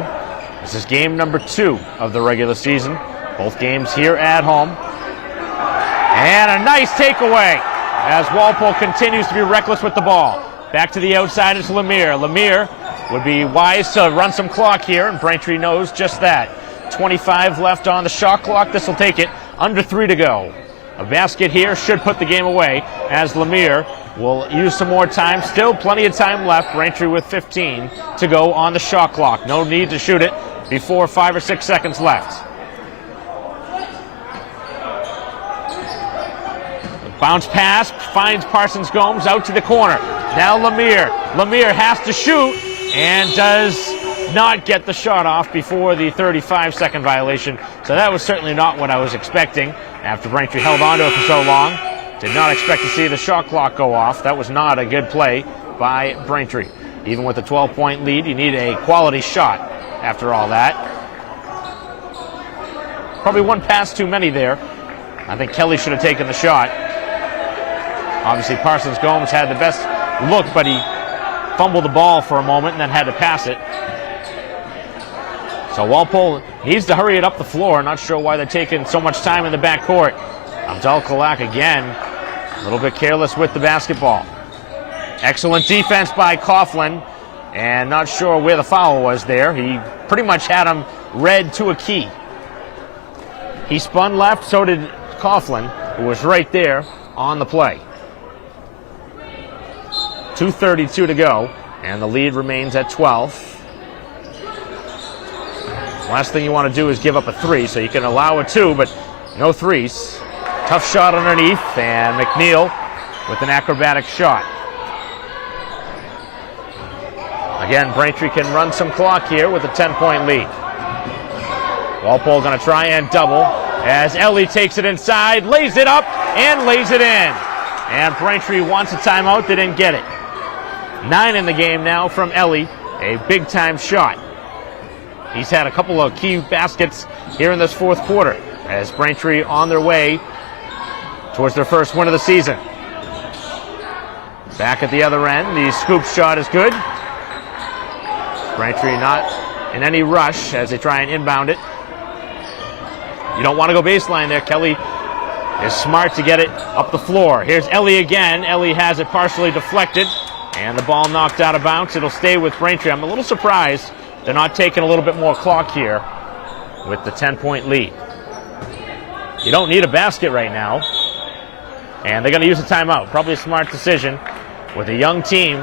This is game number 2 of the regular season. Both games here at home. And a nice takeaway as Walpole continues to be reckless with the ball. Back to the outside is Lemire. Lemire would be wise to run some clock here, and Braintree knows just that. 25 left on the shot clock. This will take it. Under 3 to go. A basket here should put the game away as Lemire will use some more time. Still plenty of time left. Braintree with 15 to go on the shot clock. No need to shoot it before 5 or 6 seconds left. Bounce pass finds Parsons Gomes out to the corner. Now Lemire. Lemire has to shoot and does not get the shot off before the 35-second violation. So that was certainly not what I was expecting after Braintree held on to it for so long. Did not expect to see the shot clock go off. That was not a good play by Braintree. Even with a 12-point lead, you need a quality shot after all that. Probably one pass too many there. I think Kelly should have taken the shot. Obviously, Parsons Gomes had the best look, but he fumbled the ball for a moment and then had to pass it. So Walpole needs to hurry it up the floor. Not sure why they're taking so much time in the backcourt. Abdul Kalak again, a little bit careless with the basketball. Excellent defense by Coughlin, and not sure where the foul was there. He pretty much had him read to a key. He spun left, so did Coughlin, who was right there on the play. 2:32 to go, and the lead remains at 12. Last thing you want to do is give up a 3, so you can allow a 2, but no 3s. Tough shot underneath, and McNeil with an acrobatic shot. Again, Braintree can run some clock here with a 10-point lead. Walpole going to try and double as Ellie takes it inside, lays it up, and lays it in. And Braintree wants a timeout. They didn't get it. 9 in the game now from Ellie, a big-time shot. He's had a couple of key baskets here in this fourth quarter as Braintree on their way towards their first win of the season. Back at the other end, the scoop shot is good. Braintree not in any rush as they try and inbound it. You don't want to go baseline there. Kelly is smart to get it up the floor. Here's Ellie again. Ellie has it partially deflected, and the ball knocked out of bounds. It'll stay with Braintree. I'm a little surprised they're not taking a little bit more clock here with the 10-point lead. You don't need a basket right now, and they're going to use a timeout. Probably a smart decision with a young team.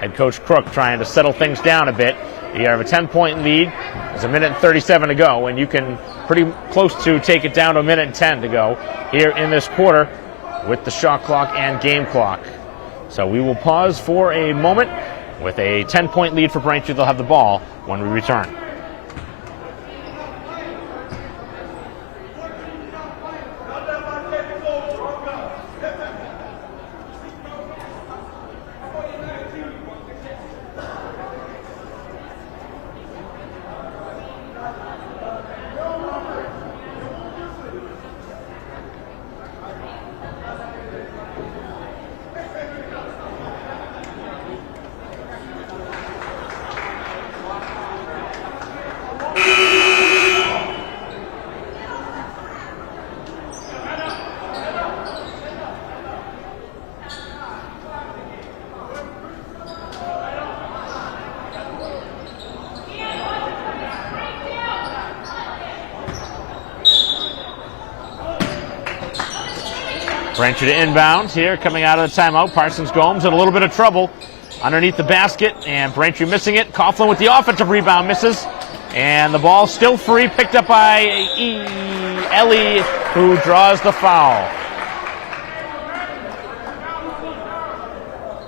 Head coach Crook trying to settle things down a bit. You have a 10-point lead. There's 1 minute and 37 to go, and you can pretty close to take it down to 1 minute and 10 to go here in this quarter with the shot clock and game clock. So we will pause for a moment. With a 10-point lead for Braintree, they'll have the ball when we return. Braintree to inbound here, coming out of the timeout. Parsons Gomes in a little bit of trouble underneath the basket, and Braintree missing it. Coughlin with the offensive rebound misses, and the ball still free, picked up by Ellie, who draws the foul.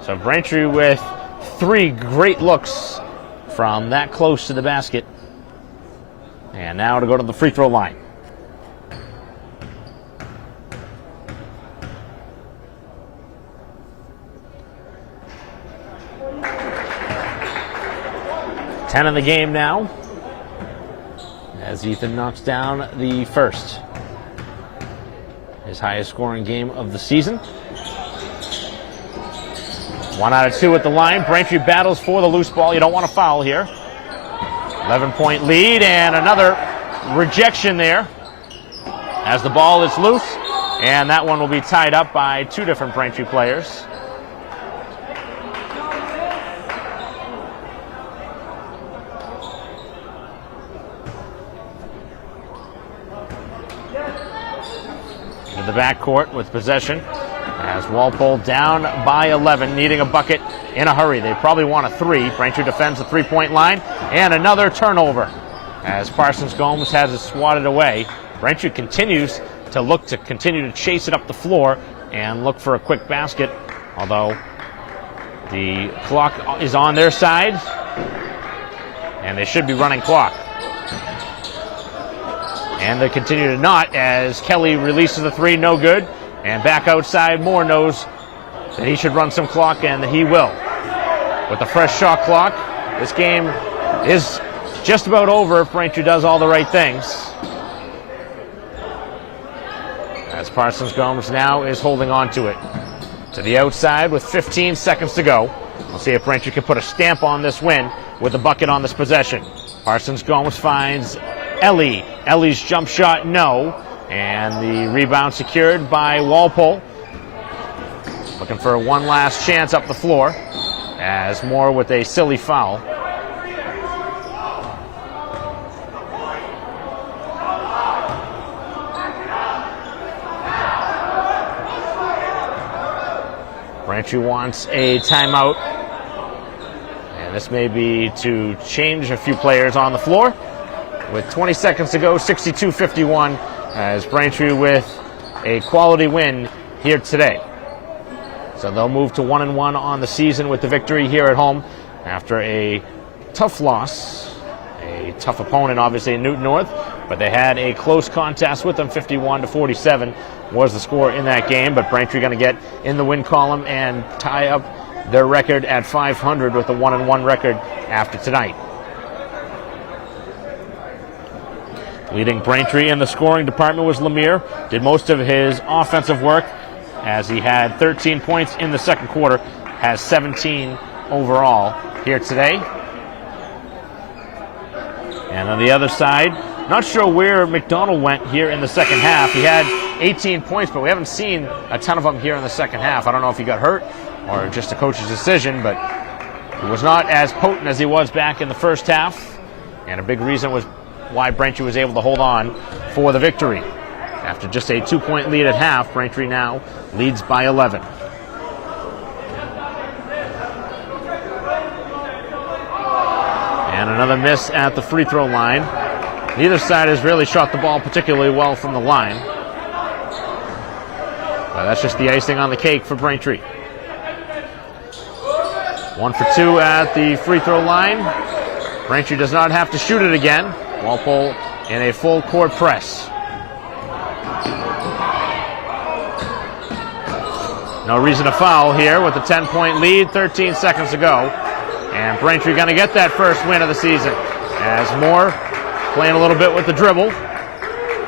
So Braintree with 3 great looks from that close to the basket. And now to go to the free throw line. Ten in the game now, as Ethan knocks down the first. His highest scoring game of the season. 1 out of 2 at the line. Braintree battles for the loose ball. You don't want to foul here. 11-point lead, and another rejection there as the ball is loose, and that one will be tied up by 2 different Braintree players. Into the backcourt with possession as Walpole down by 11, needing a bucket in a hurry. They probably want a 3. Braintree defends the 3-point line, and another turnover as Parsons Gomes has it swatted away. Braintree continues to continue to chase it up the floor and look for a quick basket, although the clock is on their side, and they should be running clock. And they continue to not as Kelly releases the 3, no good. And back outside, Moore knows that he should run some clock, and he will. With a fresh shot clock, this game is just about over if Braintree does all the right things. As Parsons Gomes now is holding on to it. To the outside with 15 seconds to go. We'll see if Braintree can put a stamp on this win with a bucket on this possession. Parsons Gomes finds Ellie. Ellie's jump shot, no. And the rebound secured by Walpole. Looking for one last chance up the floor as Moore with a silly foul. Braintree wants a timeout. And this may be to change a few players on the floor. With 20 seconds to go, 62-51. As Braintree with a quality win here today. So they'll move to 1-1 on the season with the victory here at home after a tough loss. A tough opponent, obviously, in Newton North, but they had a close contest with them. 51-47 was the score in that game, but Braintree going to get in the win column and tie up their record at 500 with a 1-1 record after tonight. Leading Braintree in the scoring department was Lemire. Did most of his offensive work as he had 13 points in the second quarter, has 17 overall here today. And on the other side, not sure where McDonald went here in the second half. He had 18 points, but we haven't seen a ton of them here in the second half. I don't know if he got hurt or just a coach's decision, but he was not as potent as he was back in the first half. And a big reason was why Braintree was able to hold on for the victory. After just a 2-point lead at half, Braintree now leads by 11. And another miss at the free throw line. Neither side has really shot the ball particularly well from the line. But that's just the icing on the cake for Braintree. 1 for 2 at the free throw line. Braintree does not have to shoot it again. Walpole in a full court press. No reason to foul here with a 10-point lead, 13 seconds to go. And Braintree going to get that first win of the season as Moore playing a little bit with the dribble.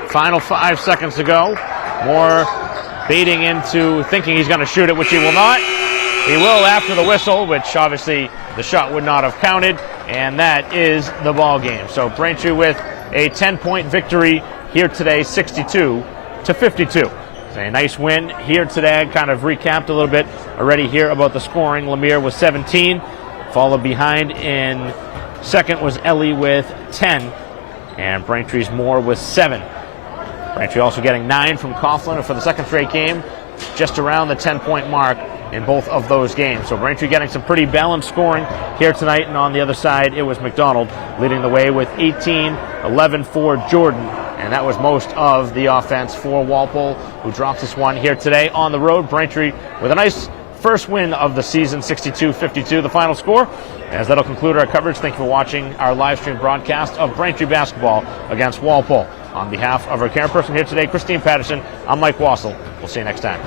Final 5 seconds to go. Moore baiting into thinking he's going to shoot it, which he will not. He will after the whistle, which obviously the shot would not have counted, and that is the ball game. So Braintree with a 10-point victory here today, 62-52. A nice win here today. Kind of recapped a little bit already here about the scoring. Lemire was 17, followed behind in second was Ellie with 10, and Braintree's Moore with 7. Braintree also getting 9 from Coughlin for the second straight game, just around the 10-point mark in both of those games. So Braintree getting some pretty balanced scoring here tonight, and on the other side it was McDonald leading the way with 18, 11 for Jordan, and that was most of the offense for Walpole, who drops this one here today on the road. Braintree with a nice first win of the season, 62-52 the final score. As that'll conclude our coverage. Thank you for watching our live stream broadcast of Braintree basketball against Walpole. On behalf of our camera person here today, Christine Patterson, I'm Mike Wassel. We'll see you next time.